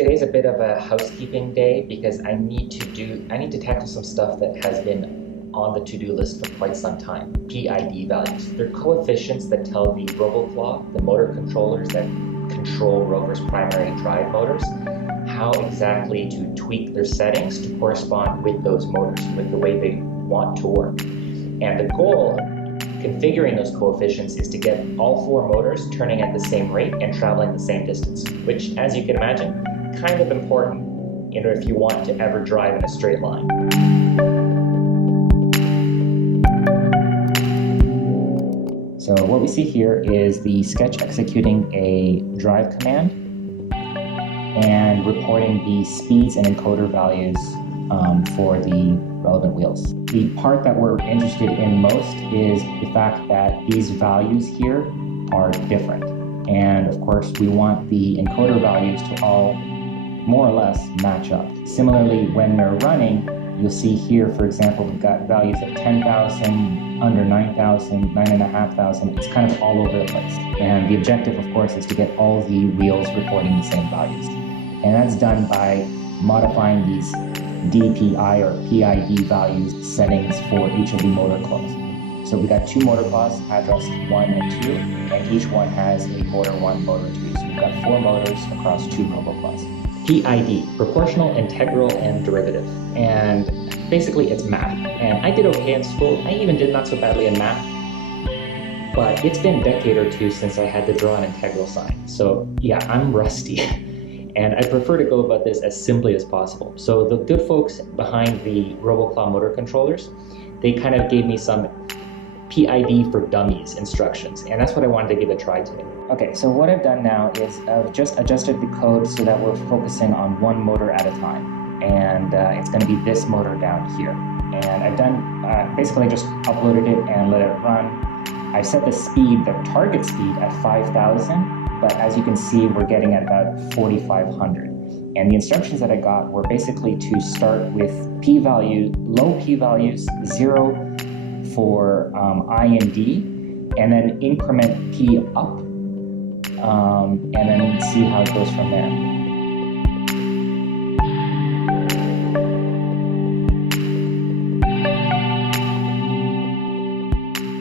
Today's a bit of a housekeeping day because I need to tackle some stuff that has been on the to-do list for quite some time. PID values. They're coefficients that tell the RoboClaw, the motor controllers that control ROVer's primary drive motors, how exactly to tweak their settings to correspond with those motors, with the way they want to work. And the goal of configuring those coefficients is to get all four motors turning at the same rate and traveling the same distance, which, as you can imagine, kind of important if you want to ever drive in a straight line. So what we see here is the sketch executing a drive command and reporting the speeds and encoder values for the relevant wheels. The part that we're interested in most is the fact that these values here are different. And of course, we want the encoder values to all more or less match up. Similarly, when they're running, you'll see here, for example, we've got values of 10,000, under 9,000, 9,500. It's kind of all over the place. And the objective, of course, is to get all the wheels reporting the same values. And that's done by modifying these DPI or PID values settings for each of the motor claws. So we got two motor claws addressed 1 and 2, and each one has a motor 1, motor 2. So we've got 4 motors across 2 RoboClaws. PID, proportional, integral, and derivative. And basically it's math. And I did okay in school. I even did not so badly in math. But it's been a decade or two since I had to draw an integral sign. So yeah, I'm rusty. And I prefer to go about this as simply as possible. So the good folks behind the RoboClaw motor controllers, they kind of gave me some PID for dummies instructions, and that's what I wanted to give a try today. Okay, so what I've done now is I've just adjusted the code so that we're focusing on one motor at a time. And it's going to be this motor down here. And I've done, basically just uploaded it and let it run. I set the speed, the target speed at 5,000. But as you can see, we're getting at about 4,500. And the instructions that I got were basically to start with p-value, low p-values, 0 for I and D, and then increment p up, and then see how it goes from there.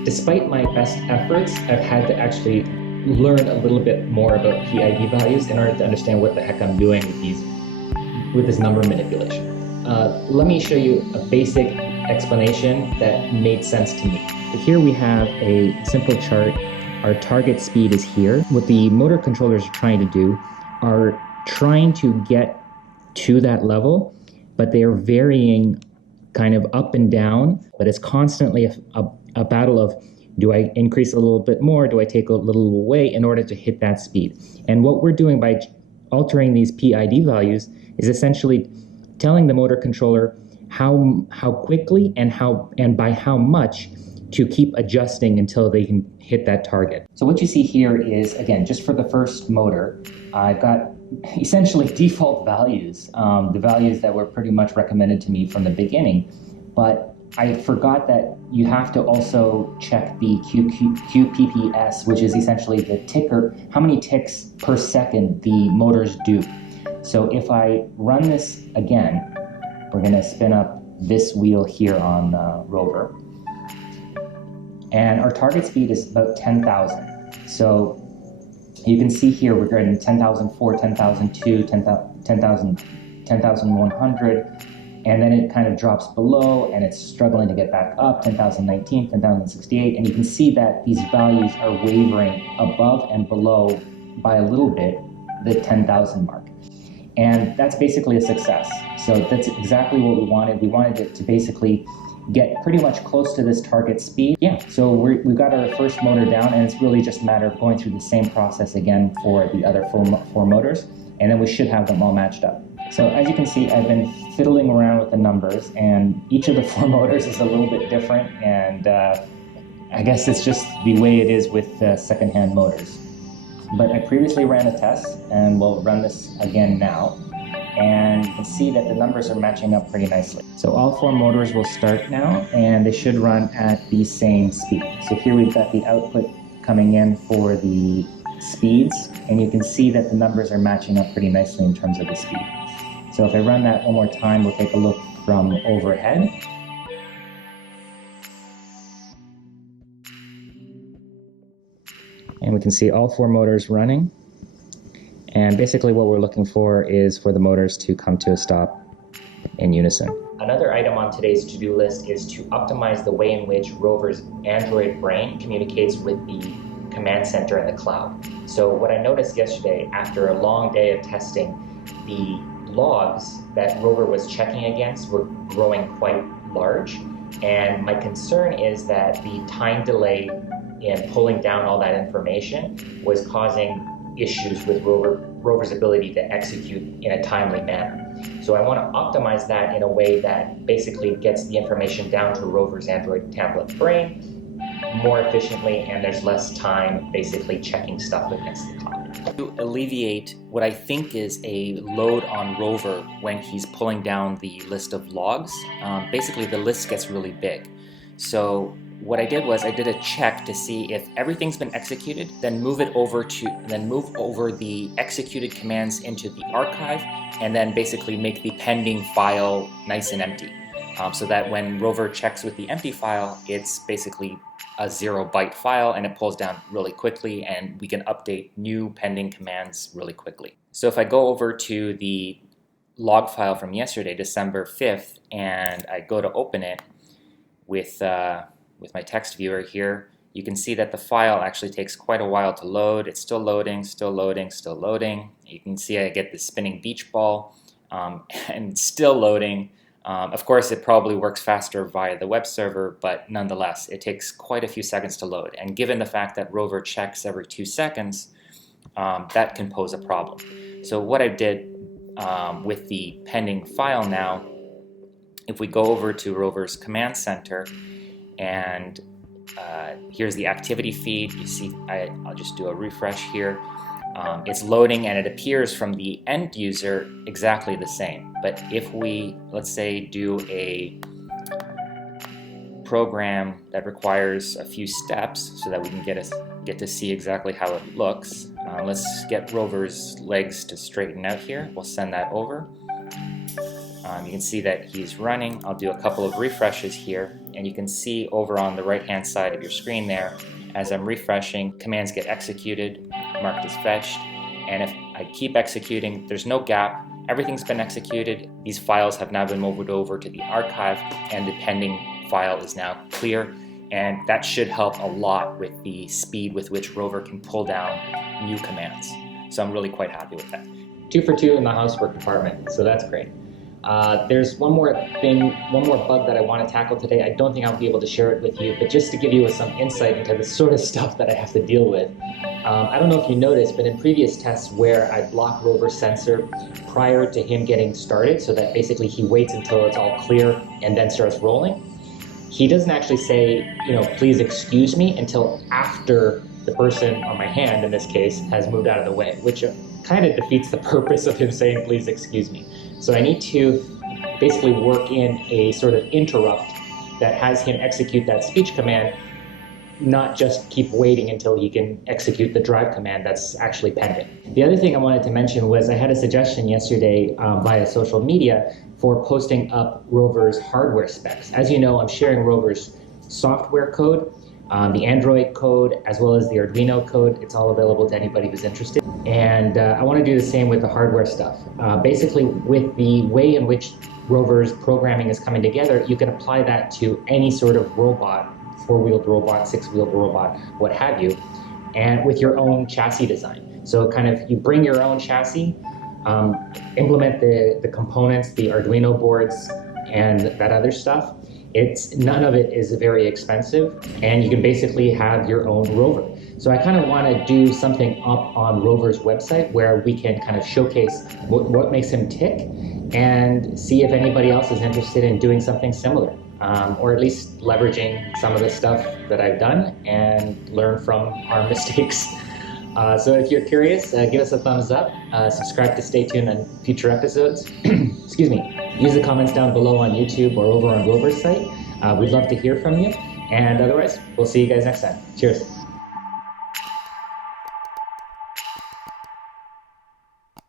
Despite my best efforts, I've had to actually learn a little bit more about PID values in order to understand what the heck I'm doing with this number manipulation. Let me show you a basic explanation that made sense to me. Here we have a simple chart. Our target speed is here. What the motor controllers are trying to do are trying to get to that level, but they are varying kind of up and down, but it's constantly a battle of, do I increase a little bit more? Do I take a little away in order to hit that speed? And what we're doing by altering these PID values is essentially telling the motor controller how quickly and by how much to keep adjusting until they can hit that target. So what you see here is, again, just for the first motor, I've got essentially default values, the values that were pretty much recommended to me from the beginning. But I forgot that you have to also check the QPPS, which is essentially the ticker, how many ticks per second the motors do. So if I run this again, we're going to spin up this wheel here on ROVer. And our target speed is about 10,000. So you can see here we're getting 10,004, 10,002, 10,100. And then it kind of drops below and it's struggling to get back up, 10,019, 10,068. And you can see that these values are wavering above and below by a little bit the 10,000 mark. And that's basically a success. So that's exactly what we wanted. We wanted it to basically get pretty much close to this target speed. Yeah, so we've got our first motor down, and it's really just a matter of going through the same process again for the other four motors, and then we should have them all matched up. So as you can see, I've been fiddling around with the numbers, and each of the 4 motors is a little bit different, and I guess it's just the way it is with secondhand motors. But I previously ran a test, and we'll run this again now, and you can see that the numbers are matching up pretty nicely. So all 4 motors will start now, and they should run at the same speed. So here we've got the output coming in for the speeds, and you can see that the numbers are matching up pretty nicely in terms of the speed. So if I run that one more time, we'll take a look from overhead. And we can see all 4 motors running. And basically what we're looking for is for the motors to come to a stop in unison. Another item on today's to-do list is to optimize the way in which ROVer's Android brain communicates with the command center in the cloud. So what I noticed yesterday, after a long day of testing, the logs that ROVer was checking against were growing quite large. And my concern is that the time delay in pulling down all that information was causing issues with ROVer's ability to execute in a timely manner. So I want to optimize that in a way that basically gets the information down to ROVer's Android tablet brain more efficiently, and there's less time basically checking stuff against the cloud. To alleviate what I think is a load on ROVer when he's pulling down the list of logs, basically the list gets really big. So what I did was I did a check to see if everything's been executed, then move over the executed commands into the archive, and then basically make the pending file nice and empty. So that when ROVer checks with the empty file, it's basically a 0-byte file and it pulls down really quickly, and we can update new pending commands really quickly. So if I go over to the log file from yesterday, December 5th, and I go to open it with my text viewer here, you can see that the file actually takes quite a while to load. It's still loading, still loading, still loading. You can see I get the spinning beach ball and still loading. Of course, it probably works faster via the web server, but nonetheless, it takes quite a few seconds to load. And given the fact that ROVer checks every 2 seconds, that can pose a problem. So what I did with the pending file now, if we go over to ROVer's command center, and here's the activity feed. You see, I'll just do a refresh here. It's loading and it appears from the end user exactly the same. But if we, let's say, do a program that requires a few steps so that we can get to see exactly how it looks, let's get ROVer's legs to straighten out here. We'll send that over. You can see that he's running. I'll do a couple of refreshes here, and you can see over on the right-hand side of your screen there, as I'm refreshing, commands get executed, marked as fetched, and if I keep executing, there's no gap. Everything's been executed. These files have now been moved over to the archive, and the pending file is now clear, and that should help a lot with the speed with which ROVer can pull down new commands. So I'm really quite happy with that. 2 for 2 in the housework department, so that's great. There's one more bug that I want to tackle today. I don't think I'll be able to share it with you, but just to give you some insight into the sort of stuff that I have to deal with. I don't know if you noticed, but in previous tests where I block ROVer's sensor prior to him getting started, so that basically he waits until it's all clear and then starts rolling, he doesn't actually say, please excuse me, until after the person on my hand, in this case, has moved out of the way, which kind of defeats the purpose of him saying, please excuse me. So I need to basically work in a sort of interrupt that has him execute that speech command, not just keep waiting until he can execute the drive command that's actually pending. The other thing I wanted to mention was I had a suggestion yesterday via social media for posting up ROVer's hardware specs. As you know, I'm sharing ROVer's software code, the Android code, as well as the Arduino code. It's all available to anybody who's interested. And I want to do the same with the hardware stuff. Basically, with the way in which ROVer's programming is coming together, you can apply that to any sort of robot, 4-wheeled robot, 6-wheeled robot, what have you, and with your own chassis design. So kind of you bring your own chassis, implement the components, the Arduino boards, and that other stuff. None of it is very expensive, and you can basically have your own ROVer. So I kind of want to do something up on ROVer's website where we can kind of showcase what makes him tick and see if anybody else is interested in doing something similar, or at least leveraging some of the stuff that I've done and learn from our mistakes. So if you're curious, give us a thumbs up, subscribe to stay tuned on future episodes. Excuse me. Use the comments down below on YouTube or over on ROVer's site. We'd love to hear from you. And otherwise, we'll see you guys next time. Cheers.